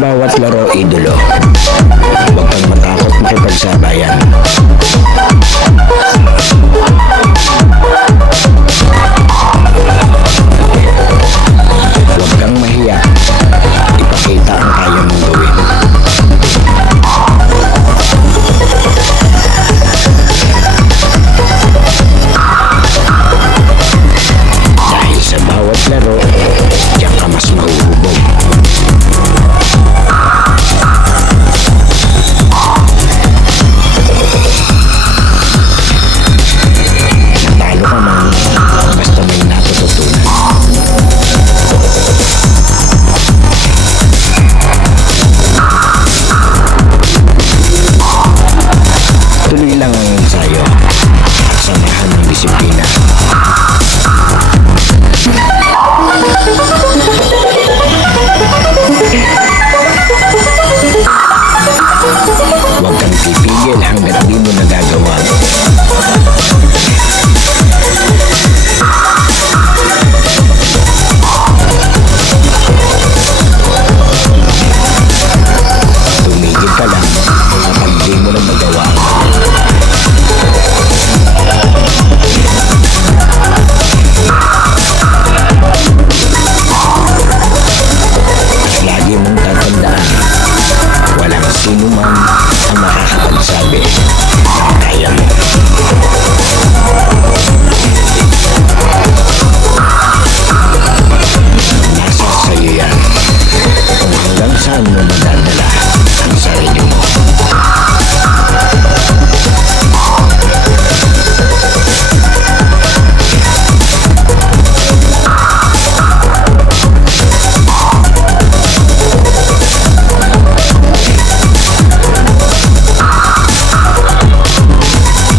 bawat laro, idolo. Huwag kang matakot makipagsabayan. Huwag kang mahiya. Ipakita ang kaya mong gawin. Dahil sa bawat laro, diyan ka mas mahuhubog. Natalo ka man, basta may natututunan. Tuloy lang ang ensayo at samahan ng disiplina. Huwag kang pipigil hanggang di mo nagagawa. Tumigil ka lang kapag di mo na magawa. At lagi mong tatandaan, walang sino man ang makakapagsabi na kaya mo. Nasa sa'yo yan kung hanggang saan mo madadala ang sarili mo.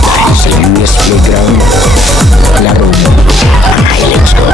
Dahil sa US Playground, laro mo ang highlights ko.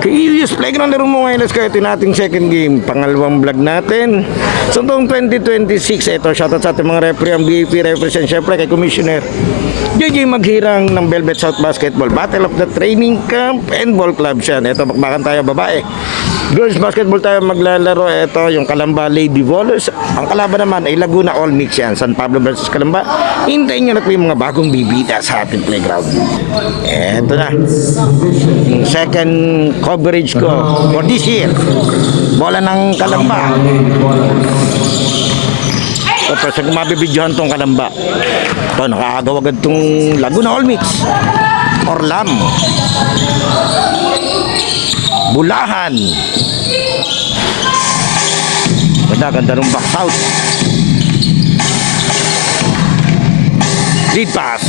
Okay, yes, playground laro mo ngayon. Let's go. Ito yung ating second game. Pangalawang vlog natin. So, itong 2026, ito, shoutout sa ating mga referee, ang BAP represent, syempre kay Commissioner JJ Maghirang ng Velvet South Basketball Battle of the Training Camp and Ball Club siya. Ito, bakbakan tayo babae. Girls basketball tayo maglalaro. Ito, yung Calamba Lady Volleys. Ang kalaban naman ay Laguna All Mix yan. San Pablo versus Calamba. Hintayin nyo na yung mga bagong bibita sa ating playground. Ito na. Yung second coverage ko for this year. Bola ng Calamba. So, first kung mabibidyohan tong Calamba. Ito, nakaagaw agad tong Laguna All Mix. Orlam. Bulahan. Ganda ng back out. Lead pass.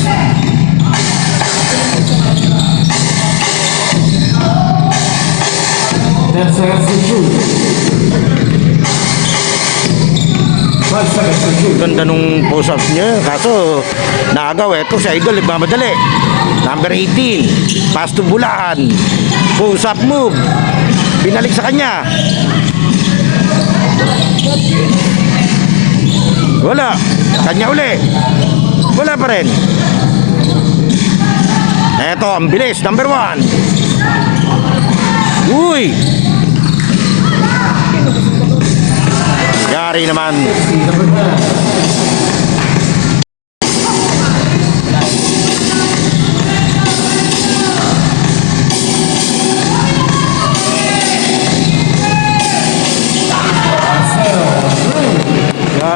Ganda nung post-up niya. Kaso naagaw. Ito si Idol nagmamadali. Number 18. Pass to Bulahan. Post-up move. Binalik sa kanya. Wala. Kanya uli. Wala pa rin. Eto, ang bilis. Number 1. Uy! Yari naman.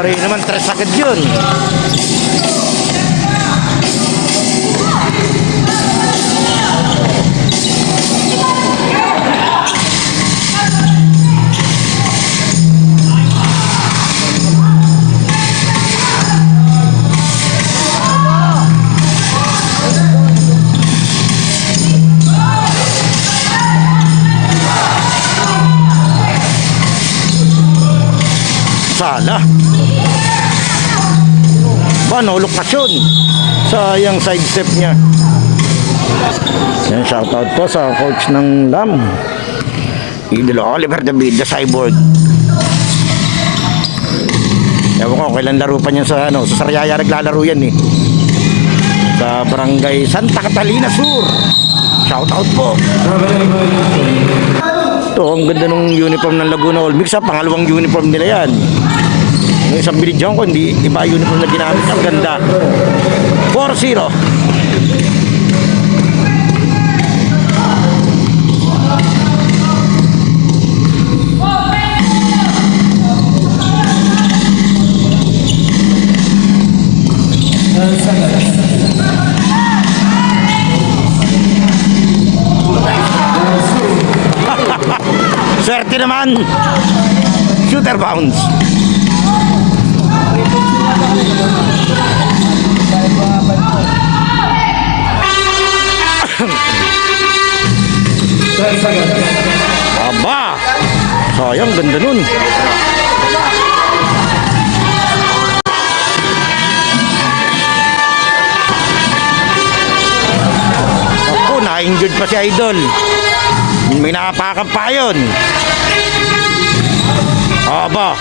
Sorry naman, tres agad yun. Sala. Ba, no lokasyon. Sayang side step niya. Yan, shoutout po sa coach ng LAM. Idolo Oliver David, the cyborg. Ewan ko, kailan laro pa niya sa Sariaya naglalaro yan eh. Sa barangay Santa Catalina Sur. Shoutout po. Ito, ang ganda ng uniform ng Laguna All Mix, pangalawang uniform nila yan. Yung isang binidyan ko, hindi iba uniform na ginamit. Ang ganda. 4-0. Swerte naman. Shooter bounce. Aba, sayang, ganda nun. Ako, na-injured pa si Idol. May nakapakan pa yun. Aba.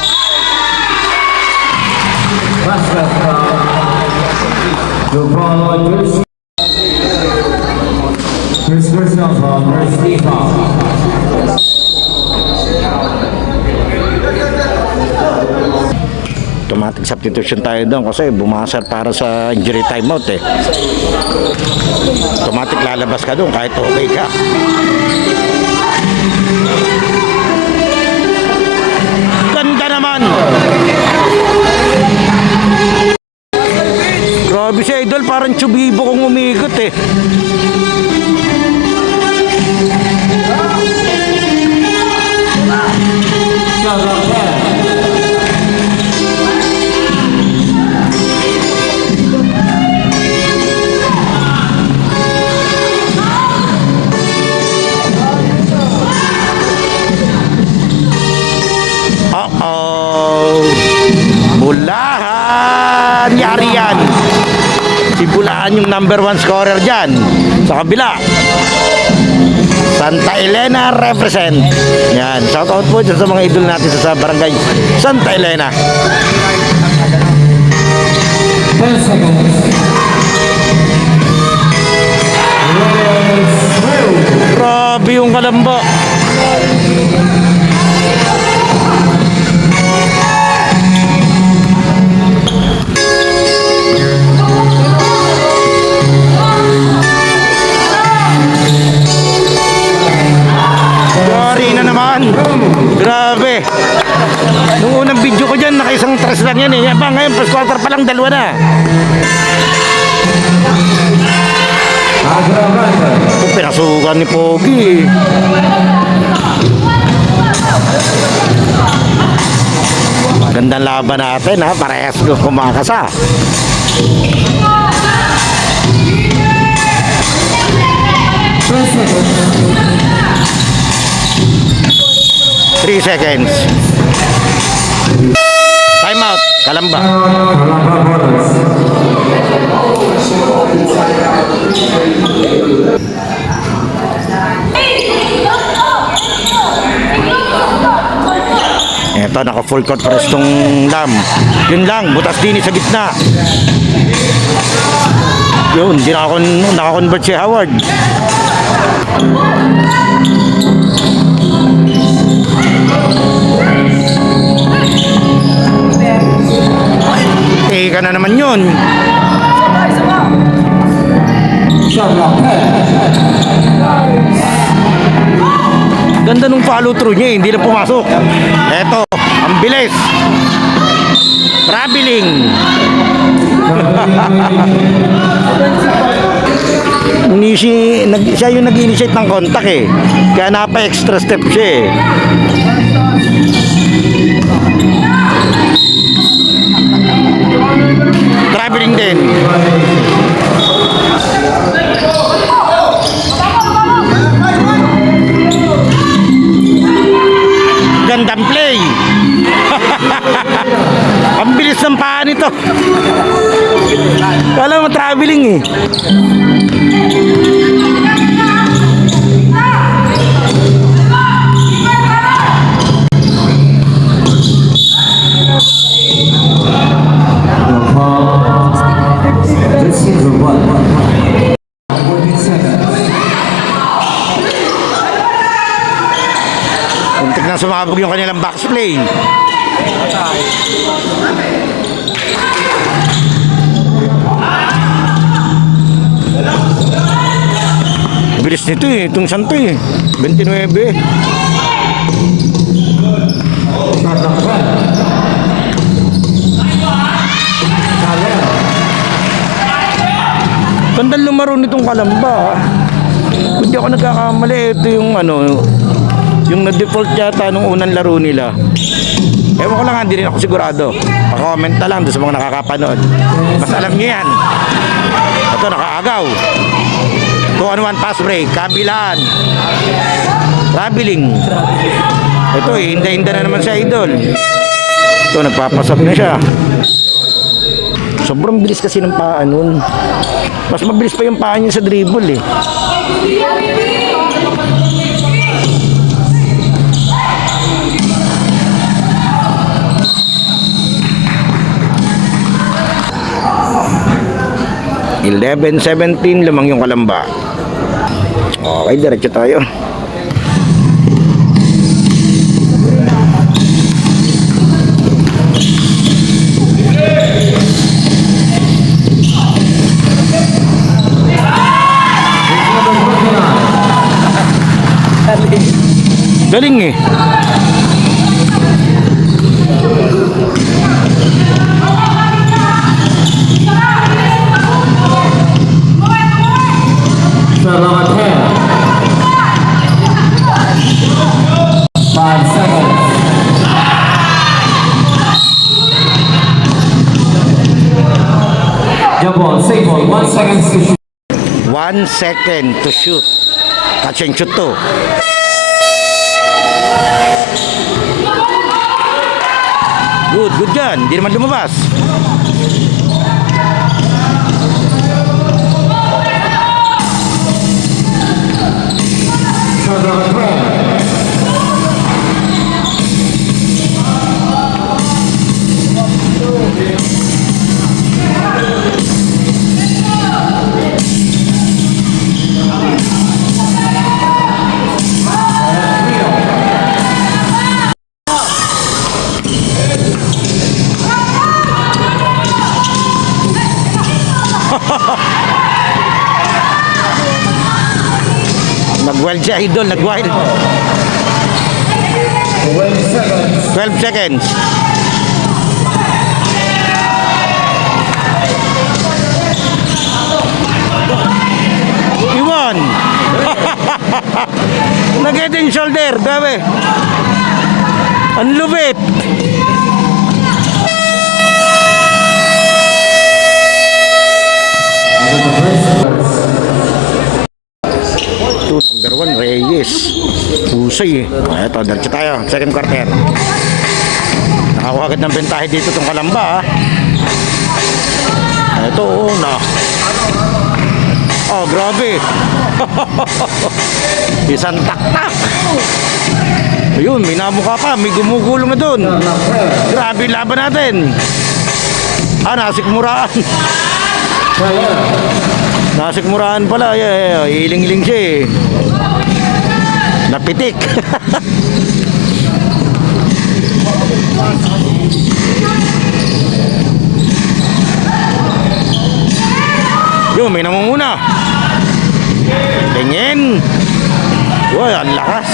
Automatic substitution tayo doon kasi bumasar para sa injury timeout eh. Automatic lalabas ka doon kahit okay ka. Ganda naman. Grabe si Idol, parang tsubibo kong umikot eh. Bulahan, yari yan. Si Bulahan yung number 1 scorer dyan. Sa kabila, Santa Elena represent. Yan, shout out po dyan sa mga idol natin sa barangay Santa Elena. Grabe yung Kalamba. Grabe. Nung unang video ko dyan, nakaisang tres lang yan eh. Ngayon, first quarter pa lang, dalawa na. Ito, pinasukan ni Pogi. Gandang laban natin ha, parehas ko kumakasa. Three seconds. Time out. Kalamba. Eto, naka full court press tong LAM. Yun lang, butas din sa gitna. Yun, di naka-convert si Howard. Ka na naman yun. Ganda nung follow through niya, hindi na pumasok. Eto, ang bilis. Traveling. Siya yung nag-initiate ng contact eh. Kaya napa-extra step siya eh. Traveling din. Gandang play. Ang bilis ng paa nito. Kala mo traveling eh. Muntik na sumabog yung kanilang box play. Bilis nito eh, itong santo eh. 29. Gandang lumaro nitong Kalamba. Kung di ako nagkakamali, ito yung yung na-default yata nung unang laro nila. Ewan ko lang, hindi rin ako sigurado. Pa-comment na lang doon sa mga nakakapanood. Mas alam niyo yan. Ito, nakaagaw. 2-on-1 pass break, kabilaan. Traveling. Ito, hinda-hinda na naman si Idol. Ito, nagpapasok na siya. Sobrang bilis kasi ng paa nun. Mas mabilis pa yung paa niya sa dribble eh. (11-17) lamang yung Kalamba. Okay, diretso tayo. Galing eh. Salamat hair. 5 seconds. Jump ball, save ball, 1 second to shoot. 1 second to shoot. Catch and shoot to. Good dyan. Hindi naman lumabas. Nag-wild siya, Idol. Nag-wild. 12 seconds. Iwan. Nag-head and shoulder. Grabe. Ang lupit. Number 1, Reyes. Husay eh. Ito, diretso tayo. Second quarter. Nakakuha agad ng bentahe dito itong Kalamba. Ito, na. Oh, grabe. Isang taktak. Ayun, may namukha pa. May gumugulong na doon. Grabe laban natin. Nasikmuraan. Nasikmuraan pala. Hiling-hiling siya eh. Napitik. Yun, may namumuna. Tingin. Uy, ang lakas.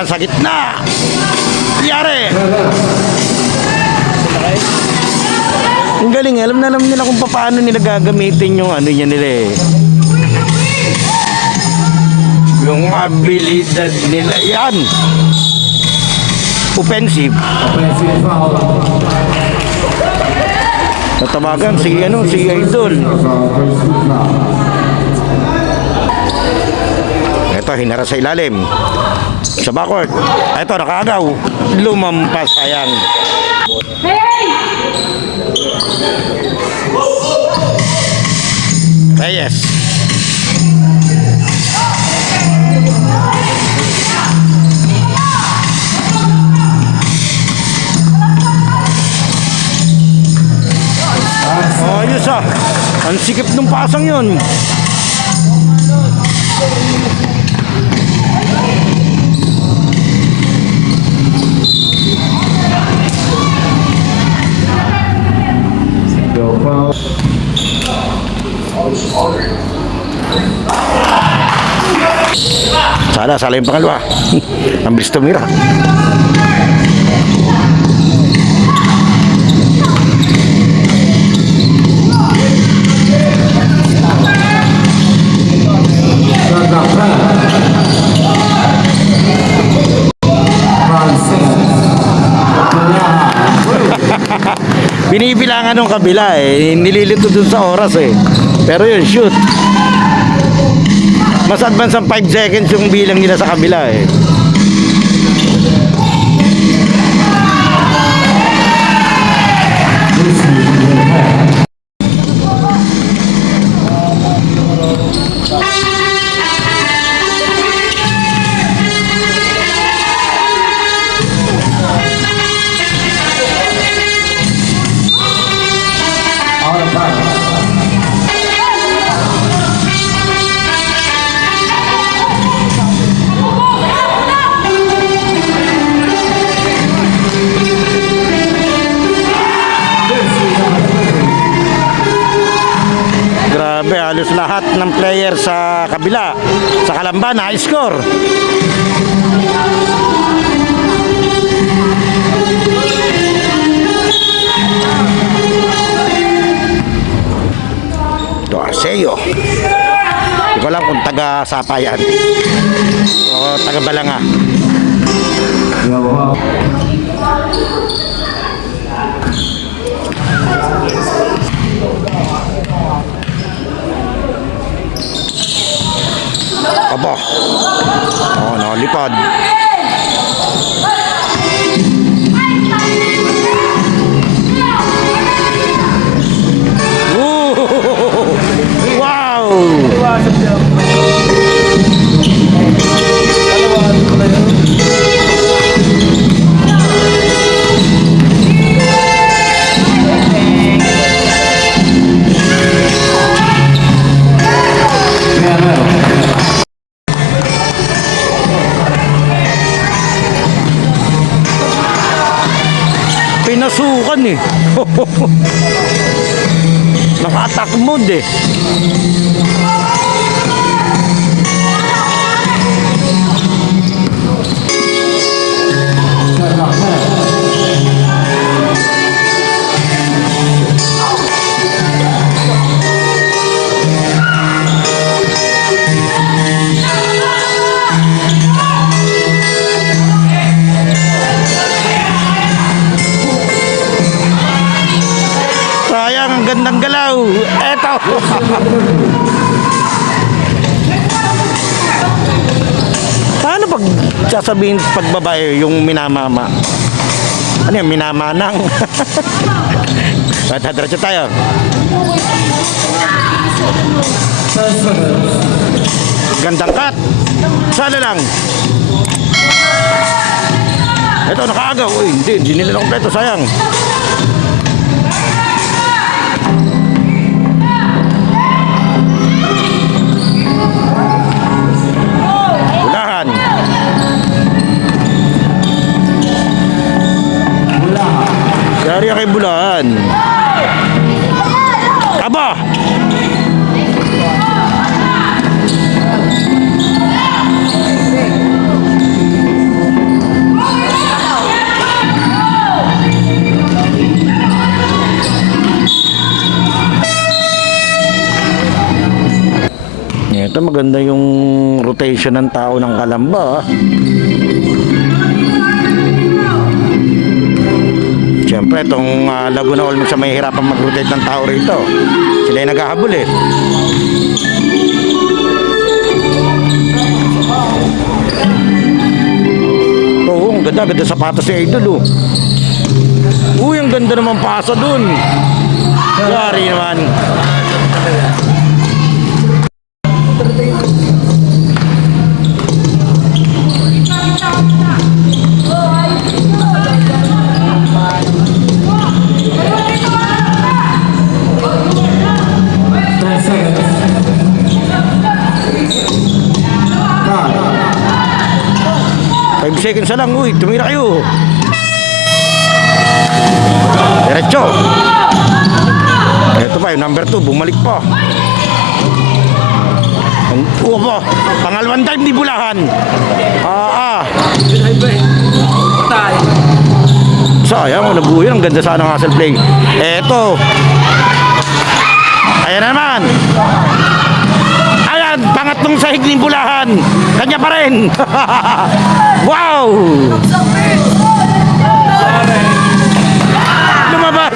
Yan, sa gitna. Yari. Ang galing, alam na alam nila kung paano nila gagamitin yung ano niya nila eh. Yung abilidad nila. Yan. Offensive. Offensive foul. Natawagan si Idol. Ito, hinara sa ilalim. Sa backward. Ito, nakaagaw. Lumampas, sayang. Reyes. Ayos ah. Ang sikip ng pasang yun. Go foul. Sala yung pangalawa. Ang bilis tumira. Shot clock Binibilangan nung kabila eh. Nililito dun sa oras eh. Pero yun, shoot. Mas advance ang 5 seconds yung bilang nila sa kabila eh. out of bounds. Grabe, halos lahat ng player sa kabila, sa Kalamba, na-score. Ito, Arceo. Hindi ko alam kung taga-Sapayan o taga-Balanga. Go out. Aba. Oh, nakalipad. Woo! Wow! Pinasukan eh. Naka-attack mode eh. Shot clock Sayang, ang gandang galaw. Eto. Paano pag sasabihin pag babae yung minamama? Ano yung minamanang? Diretso tayo. Gandang cut. Sana lang. Ito, nakaagaw. Uy, hindi nila kompleto. Sayang. Bulahan. Dari kay Bulahan. Aba! maganda yung rotation ng tao ng Kalamba. Siyempre, itong Laguna Olmec sa may hirapan mag-rotate ng tao rito. Sila yung naghahabol eh. Oo, ang ganda. Ganda sapatos si Idol oh. Uy, ang ganda naman pasa dun. Yari naman. Five seconds na lang, uy, tumira kayo. Diretso. Ito pa, yung number 2, bumalik pa. Upo, pangalawang time di bulahan. Sayang, nabuhay. Ang ganda sana ng hustle play. Eto. Ayan naman. Ayan, pangatlong sahig ni bulahan. Kanya pa rin. Wow! Lumabas.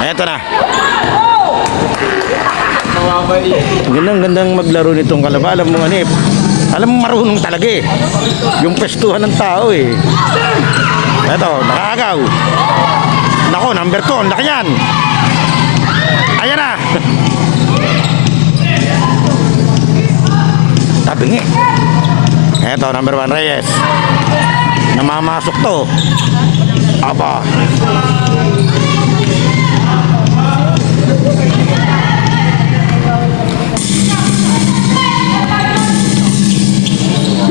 Eto na. Gandang maglaro nitong Kalamba. Alam mo ano eh. Alam mo marunong talaga eh. Yung pestuhan ng tao eh. Eto, nakagaw. Nako, number 2. Ang laki yan. Ayan na. Tabingi. Eto, number 1, Reyes. Namamasok to. Aba.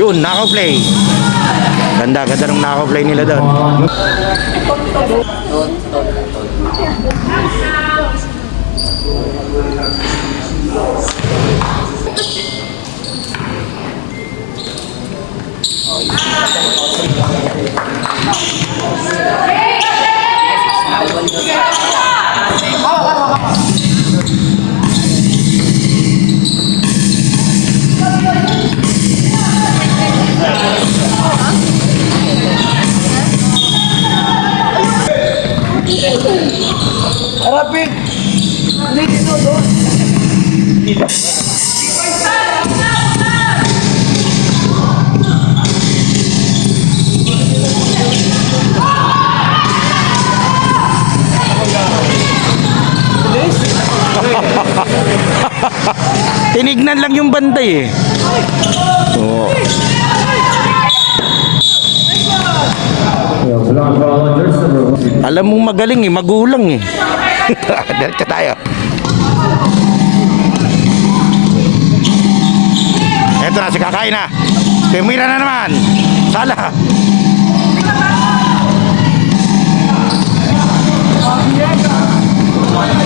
Yun, knockout play. Ganda ng knockout play nila doon. Harapin! Dito doon! Tinignan lang yung bantay eh. Oo. Alam mong magaling eh, magulang eh. Diretso tayo. Eto na, si Kakain na. Tumira na naman. Sala.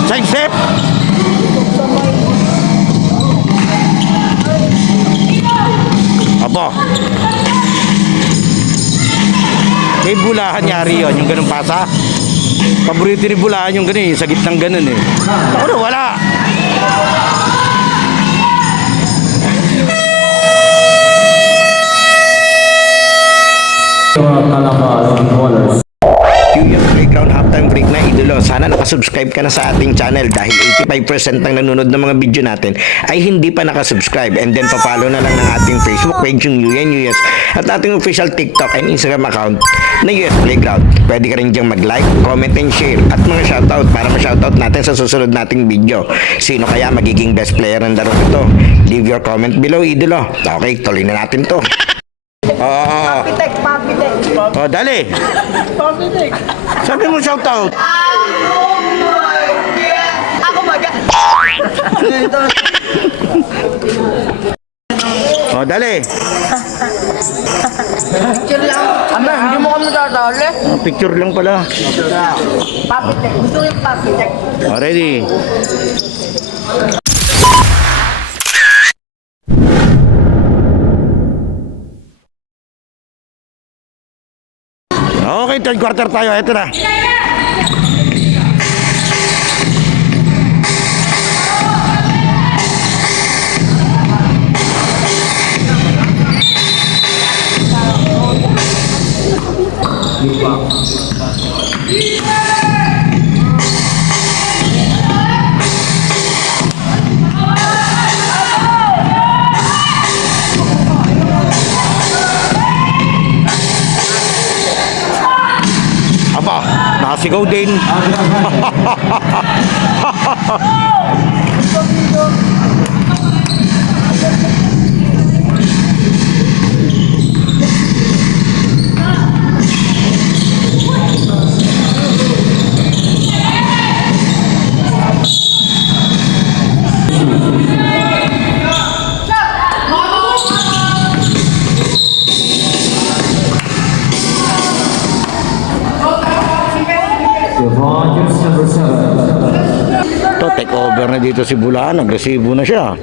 Side step. Aba. May bulahan yari yun, yung ganun pasa. Paborito ni bulahan yung ganun, yung sa gitnang ganun eh. Ano, wala. QS Playground halftime break na idolo. Sana nakasubscribe ka na sa ating channel dahil 85% ng nanonood ng mga video natin ay hindi pa nakasubscribe. And then papalo na lang ng ating Facebook page yung UNUS at ating official TikTok and Instagram account na US Playground. Pwede ka rin diyang mag-like, comment and share at mga shoutout para ma-shoutout natin sa susunod nating video. Sino kaya magiging best player ng laro ito? Leave your comment below idolo. Okay, tuloy na natin to. Papitek! Oh, dali. Papitek! Sabi mo shoutout. Ako baga! Oh, dali. Picture lang. Ama, hindi mo kami tatali. Oh, picture lang pala. Papitek. Gusto ko yung papitek. Oh, ready. Okay, third quarter tayo. Ito na. Aba, nakasigaw din. Rogers, number 7. Ito, take over na dito si Bulaan. Agresibo na siya.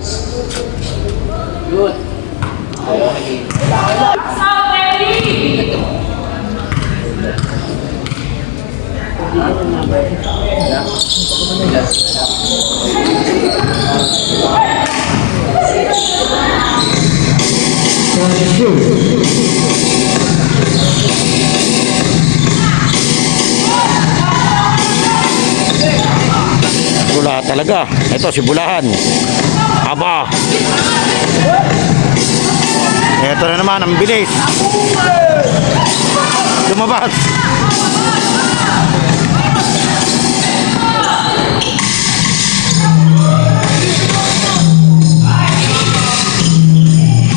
Bula talaga. Ito si Bulahan. Aba. Ito na naman ang bilis. Lumabas.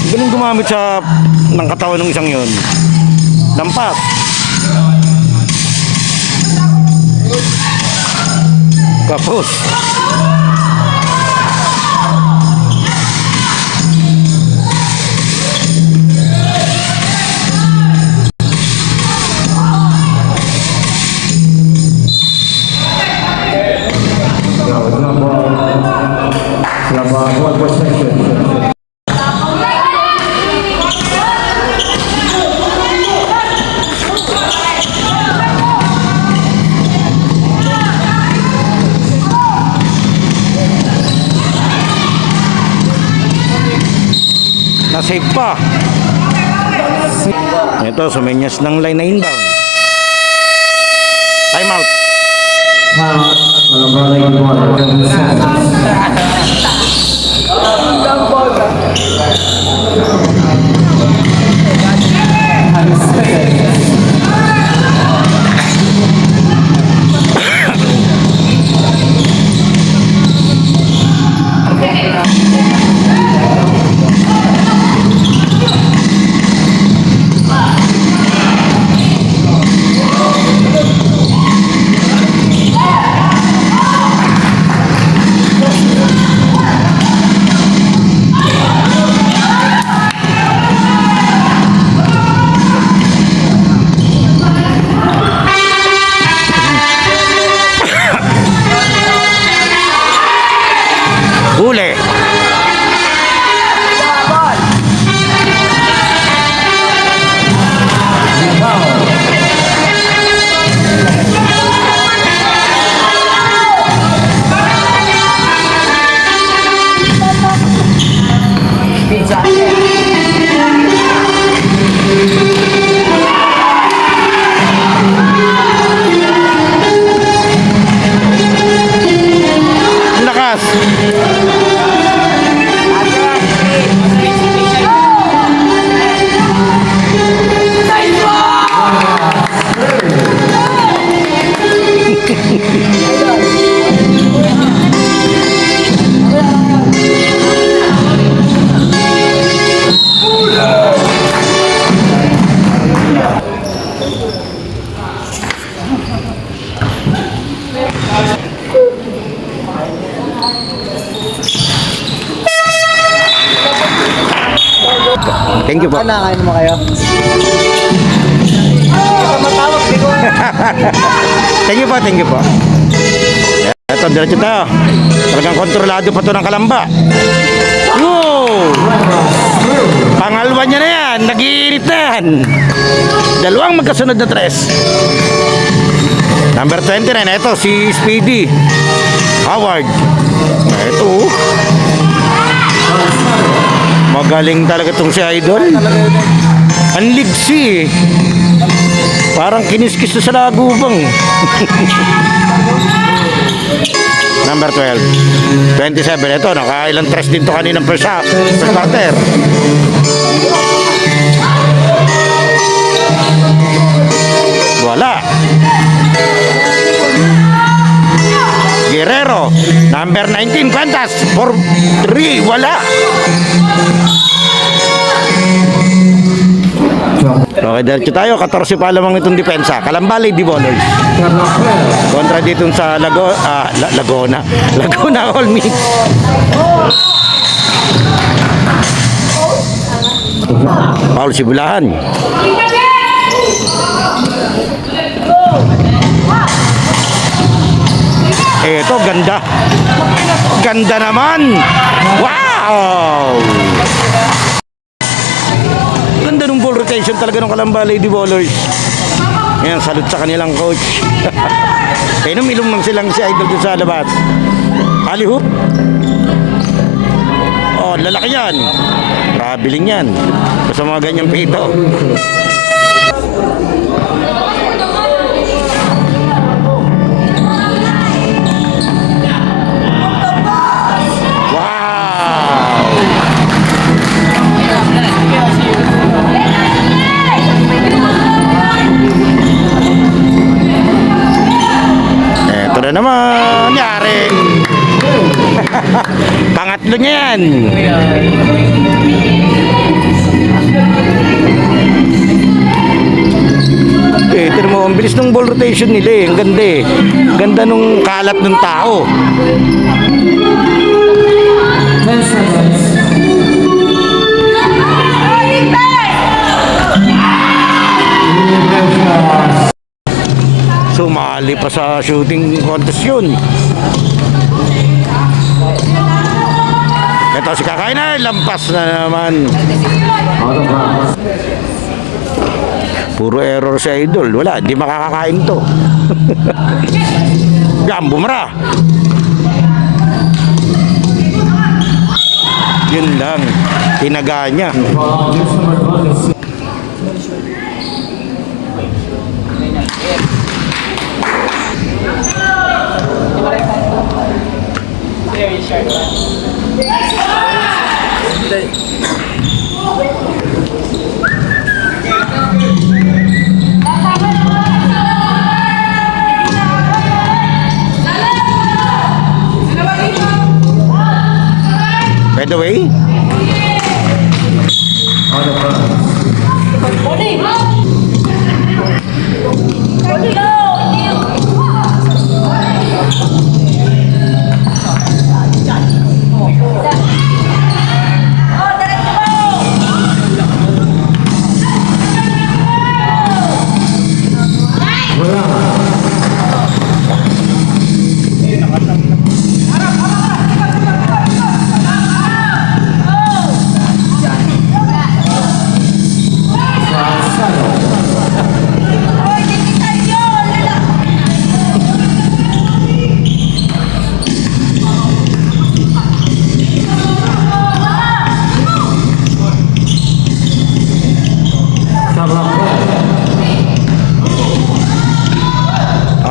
Ganun gumamit sa ng katawan ng isang yun. Lampas. Kapos. One possession. Na-save pa. Ito, sumenyas ng line na inbound. Time out. Huli. Lakas. Thank you po. Kain mo kayo? Matawag, di ko. Thank you po, thank you po. Ito, diretso tayo. Talagang kontrolado pa to ng Kalamba. Wow! Pangalawa niya na yan. Nag-iinit na yan. Dalawang magkasunod na tres. Number 29. Ito si Speedy Howard. Ito. Magaling talaga itong si Idol. Ang ligsi eh. Parang kiniskis na sa lagubang. Number 12. 27. Ito, nakailang tres din to kaninang first quarter. Wala. Guerrero. Number 19. Kwantas. 4-3. Wala. Okay, diretso tayo. 14 pa lamang itong depensa. Kalambalay, Divolers. Kontra dito sa Laguna. Laguna All Mix. Paul Sibulahan. Eto, ganda. Ganda naman. Wow! Ganda ng ball rotation talaga ng Kalambalay Divolers. Ayan, salute sa kanilang coach. Ilong lang silang si Idol dun sa labas. Ali hoop. Oh, lalaki yan. Rabiling yan. Basta mga ganyang pito. Ito na naman, yari. Pangatlo niya yan. Ito mo, ang bilis ng ball rotation nila eh. Ang ganda eh. Ganda nung kalat ng tao. 10 seconds. Sumali pa sa shooting contest yun. Ito si Kakain na, lampas na naman. Out of bounds. Puro error sa Idol. Wala, di makakakain to. Yan, bumara. Yun lang. Tinaga niya. Next number 26. By the way, Out of bounds.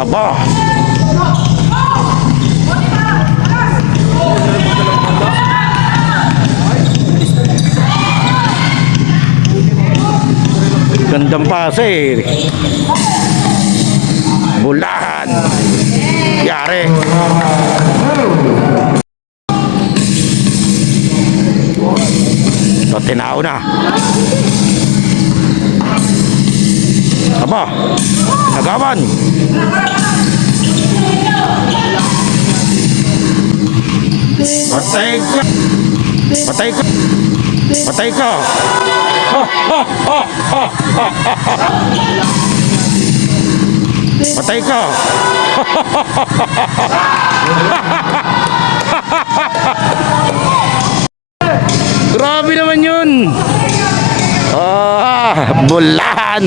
aba. Gandang pasa eh. Bulahan. Yari. So, tinao na. Aba. Nagawan. Patay ka. Patay ka. Patay ka. Patay ka. Grabe naman yun. Bulahan.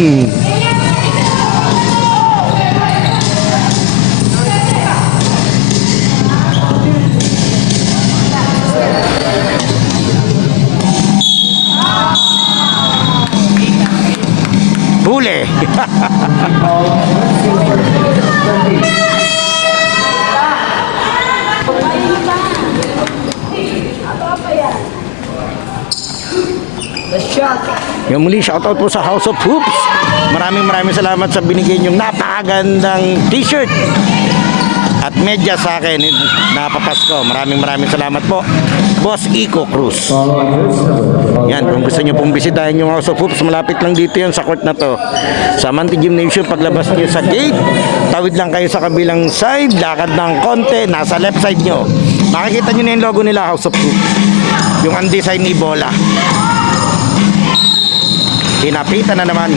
Huli. Yung muli, shoutout po sa House of Hoops. Maraming salamat sa binigay niyong napakagandang t-shirt at medyas sa akin. Napapasko. Maraming salamat po, Boss Ico Cruz. Yan, kung gusto niyo pong bisitahin yung House of Hoops, malapit lang dito yan sa court na to. Sa Manti Gymnasium, paglabas niyo sa gate, tawid lang kayo sa kabilang side, lakad ng konti, nasa left side niyo. Makikita niyo na yung logo nila, House of Hoops. Yung undesign ni Bola. Hinapitan na naman.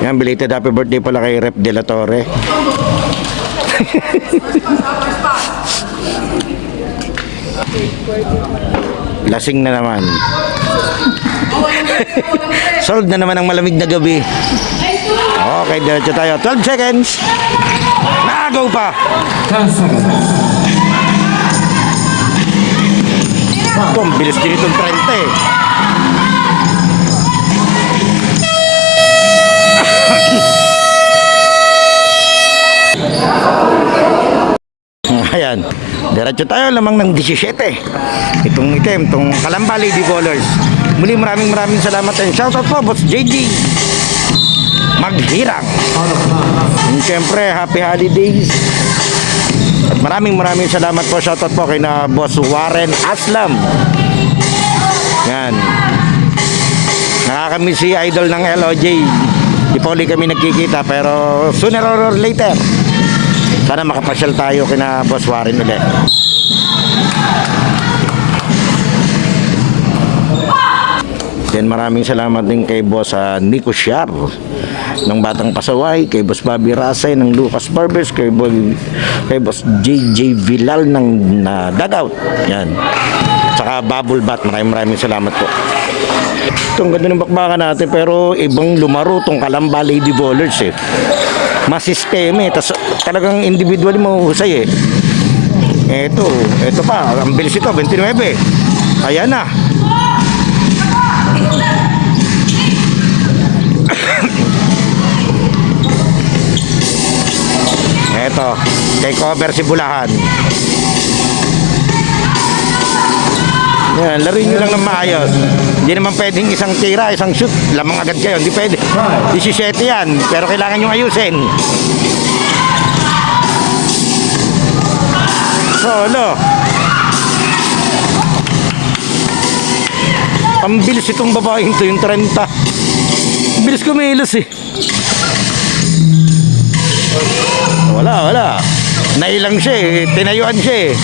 Yan, belated happy birthday pala kay Rep De La Torre. Lasing na naman. Solved na naman ang malamig na gabi. Okay, diretso tayo. 12 seconds. Nagaw pa. 10 seconds. Ito, ang bilis din itong 30 eh. Ayan, diretso tayo, lamang ng 17. Itong item, itong Kalamba Lady Ballers. Muli maraming salamat and shoutout po, Boss JG Maghirang. And syempre, happy holidays. At maraming salamat po, shoutout po kay na Boss Warren Aslam. Yan. Nakakamiss si idol ng LOJ. Di pa uli kami nagkikita, pero sooner or later, sana makapasyal tayo kina Boss Warren ulit. Then maraming salamat din kay Boss Nico Siar ng Batang Pasaway, kay Boss Bobby Rasay ng Lucas Barbers, kay Boss JJ Vilal ng Dugout. Yan. Tsaka Bubble Bat, maraming salamat po. Itong ganda ng bakbakan natin, pero ibang lumaro tong Kalamba Lady Ballers eh. Masisteme, tas talagang individually mahuhusay eh. Ito pa, ang bilis ito, 29. Ayan na. Ito, kay cover si Bulahan. Yan, laruin nyo lang ng maayos. Hindi naman pwedeng isang tira, isang shoot, lamang agad kayo. Hindi pwede. 17 yan, pero kailangan nyo ayusin. Solo. Ang bilis itong babaeng to, yung 30. Bilis kumilos eh. Wala. Nailang siya eh, tinayuan siya eh.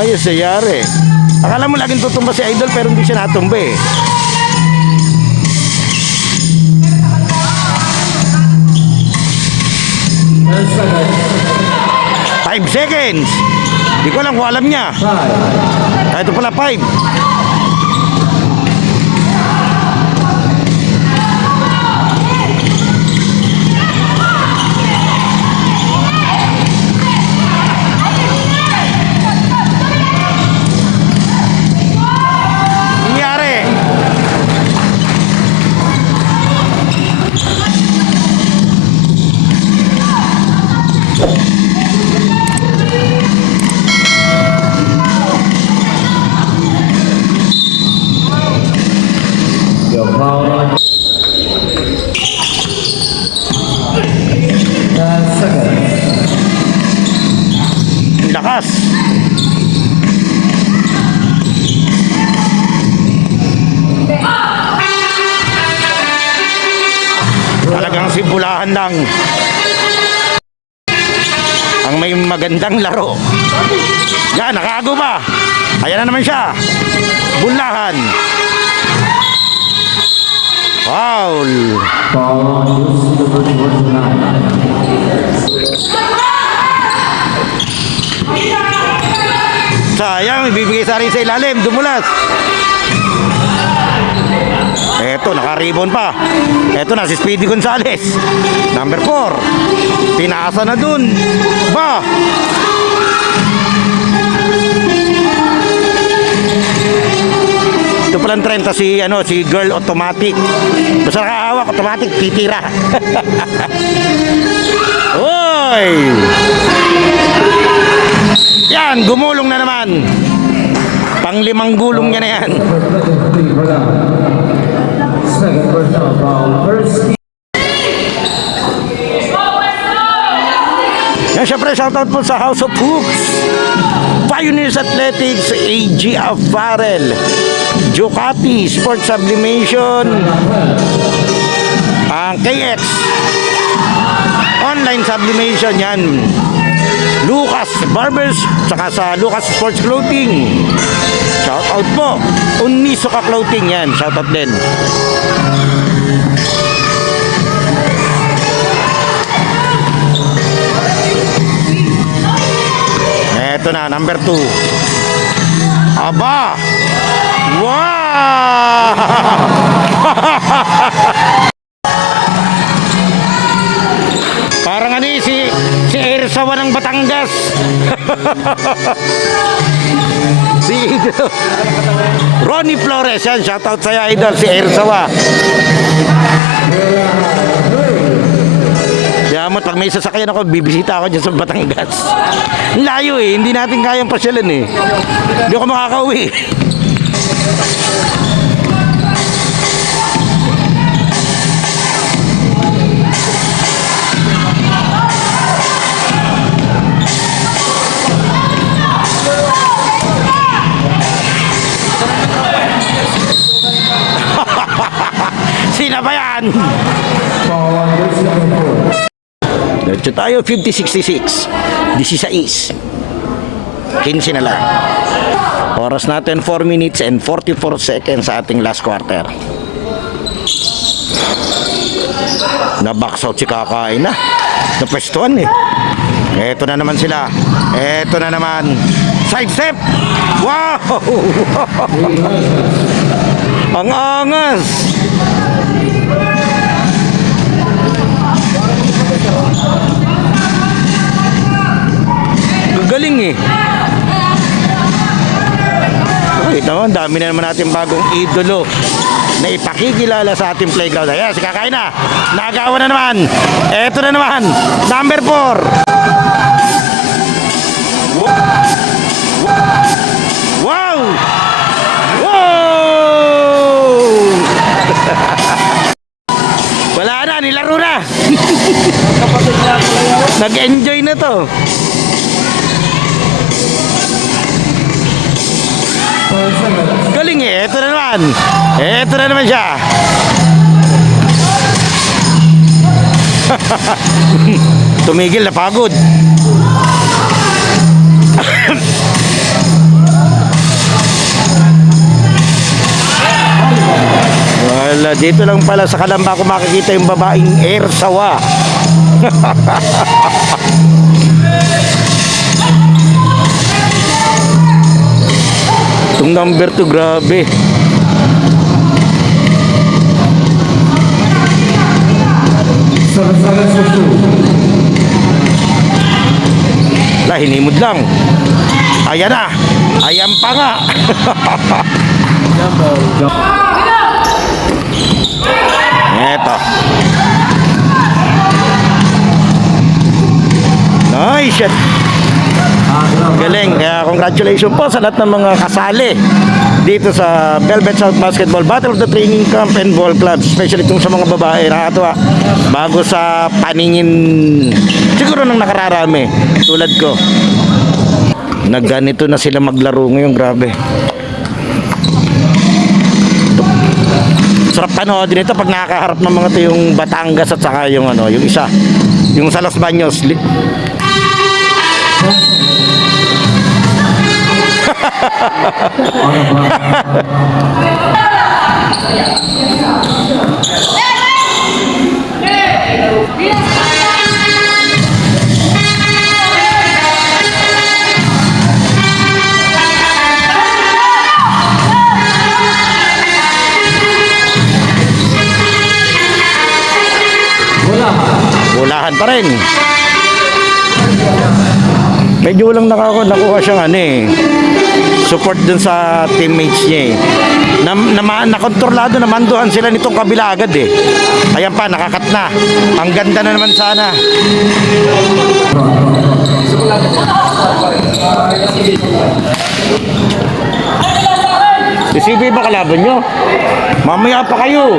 Ayos na yari. Akala mo laging tutumba si Idol pero hindi siya natumba eh. Five seconds. Di ko alam kung alam niya. Ito pala 5. Lakas. Talagang si Bulahan lang ang may magandang laro. Yan, nakaago ba? Ayan na naman siya. Bulahan. Foul. Foul on use number 49. Sari sa ilalim, dumulas. Eto, naka-ribbon pa. Eto na, si Speedy Gonzales. Number 4. Pinasa na dun. Ba? Ito palang 30 si Girl Automatic. Basta nakahawak, automatic, titira. Oy! Yan, gumulong na naman. Pang-5 gulong niya na yan. Second personal foul. First. Yan, syempre, shoutout po sa House of Hoops, Pioneers Athletics, AG Apparel, Ducati Sports Sublimation, ang KX Online Sublimation, yan, Lucas Barbers, saka sa Lucas Sports Clothing. Shoutout po Unisoka Clothing, yan, shoutout din. Ito na, number 2. Aba! Wow! Parang ano si Ersawa ng Batangas. Si Ronnie Flores, yan, shoutout sa'yo, idol, si Ersawa. Yamot, pag may sasakyan ako, bibisita ako dyan sa Batangas. Layo eh, hindi natin kayang pasyalan eh. Hindi ako makakauwi. Sino ba yan? Diretso tayo, 50-66. 16. 15 na lang. Oras natin 4 minutes and 44 seconds sa ating last quarter. Na-box out si Kakain na. Napwestuhan eh. Eto na naman sila. Eto na naman. Side step. Wow! Ang angas. Galing eh. Wait naman, dami na naman natin bagong idolo na ipakikilala sa ating playground. Ayan, si Kakain na. Nagawa na naman. Eto na naman. Number 4. Wow! Wow! Wala na, nilaro na. Nag-enjoy na to. Galing eh, eto na naman. Eto na naman siya. Tumigil na pagod. Wala, dito lang pala sa Kalamba ko makikita yung babaeng Ersawa. Itong number 2, grabe. Lah, hinimod lang. Ayan na. Ayan pa nga. Eto. Nice shot. Galing. Kaya congratulations po sa lahat ng mga kasali dito sa Velvet South Basketball Battle of the Training Camp and Ball Club, especially itong sa mga babae. Nakakatuwa. Bago sa paningin siguro nang nakararami tulad ko, nagganito na sila maglaro ngayon. Grabe. Sarap panoodin ito pag nakakaharap ng mga ito yung Batangas at saka yung ano, yung isa, yung sa Los Baños. pa rin. Medyo lang nakuha siyang support dun sa teammates niya eh. Nakontrolado naman doon sila nitong kabila agad eh. Ayan pa, nakakat na. Ang ganda na naman sana. Si CB ba kalaban nyo? Mamaya pa kayo.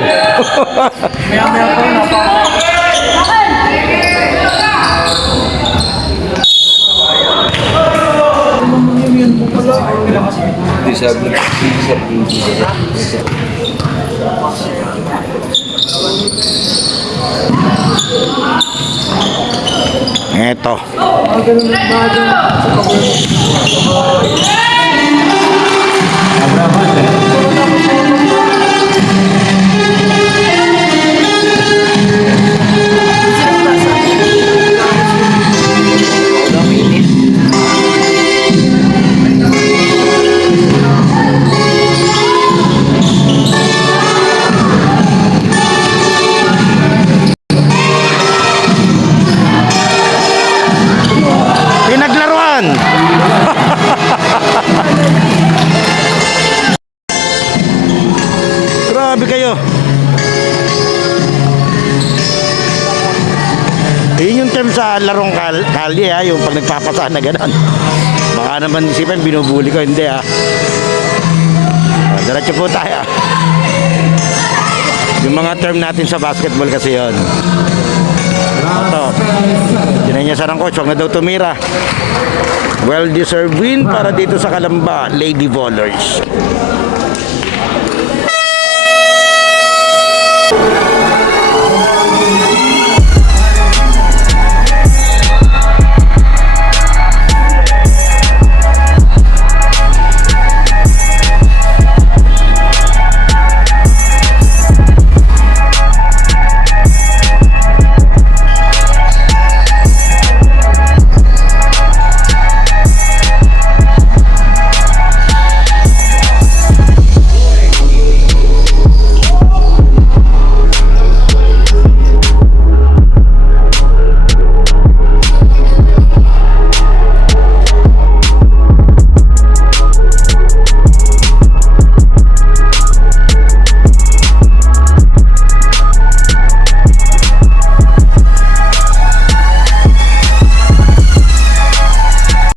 Eto. Pinaglaruan. Grabe kayo. Yun yung term sa larong kalye yung pag nagpapasa na gano'n. Baka naman isipin binubuli ko, hindi diretso po tayo. Yung mga term natin sa basketball kasi yun. Ito. Dinanyasan ng coach, huwag na daw tumira. Well-deserved win para dito sa Kalamba Lady Ballers.